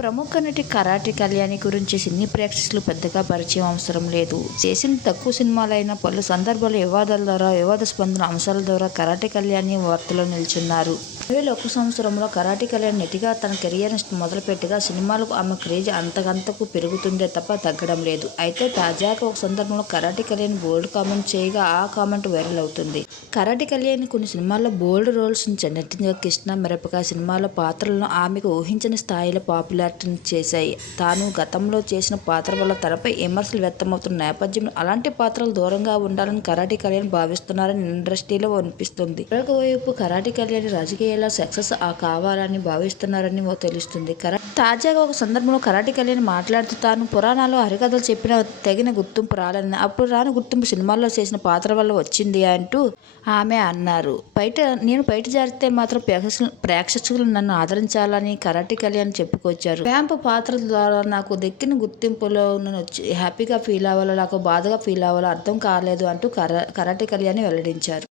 ప్రముఖ నటి కరాటి కళ్యాణి గురించి సినీ ప్రేక్షకులు పెద్దగా పరిచయం అవసరం లేదు. చేసిన తక్కువ సినిమాలైన పలు సందర్భాల్లో వివాదాల ద్వారా వివాద స్పందన అంశాల ద్వారా కరాటి కళ్యాణి వార్తల్లో నిలిచున్నారు. రెండు వేల ఒక సంవత్సరంలో కరాటి కళ్యాణ్ నటిగా తన కెరియర్ని మొదలుపెట్టగా సినిమాలకు ఆమె క్రేజ్ అంతకంతకు పెరుగుతుందే తప్ప తగ్గడం లేదు. అయితే తాజాగా ఒక సందర్భంలో కరాటి కళ్యాణ్ బోల్డ్ కామెంట్ చేయగా ఆ కామెంట్ వైరల్ అవుతుంది. కరాటి కళ్యాణ్ కొన్ని సినిమాల్లో బోల్డ్ రోల్స్ నటించగా కృష్ణ మిరపకాయ సినిమాలో పాత్రలను ఆమెకు ఊహించని స్థాయిలో పాపులారిటీని చేశాయి. తాను గతంలో చేసిన పాత్ర వల్ల తనపై విమర్శలు వ్యక్తమవుతున్న నేపథ్యంలో అలాంటి పాత్రలు దూరంగా ఉండాలని కరాటి కళ్యాణ్ భావిస్తున్నారని ఇండస్ట్రీలో అనిపిస్తుంది. మరొకవైపు కరాటి కళ్యాణ్ రాజకీయాల్లో సక్సెస్ ఆ కావాలని భావిస్తున్నారని తెలుస్తుంది. కరా తాజాగా ఒక సందర్భంలో కరాటి కళ్యాణ్ మాట్లాడుతూ తాను పురాణాలు హరికథలు చెప్పిన తగిన గుర్తింపు రాలని అప్పుడు రాని గుర్తింపు సినిమాల్లో చేసిన పాత్ర వల్ల వచ్చింది అంటూ ఆమె అన్నారు. బయట నేను బయట జరిగితే మాత్రం ప్రేక్షకులు ప్రేక్షకులు నన్ను ఆదరించాలని కరాటి కళ్యాణ్ చెప్పుకొచ్చారు. వ్యాంప్ పాత్ర ద్వారా నాకు దక్కిన గుర్తింపులో నేను వచ్చి హ్యాపీగా ఫీల్ అవ్వాలో నాకు బాధగా ఫీల్ అవ్వాలో అర్థం కాలేదు అంటూ కరా కరాటి కళ్యాణ్ వెల్లడించారు.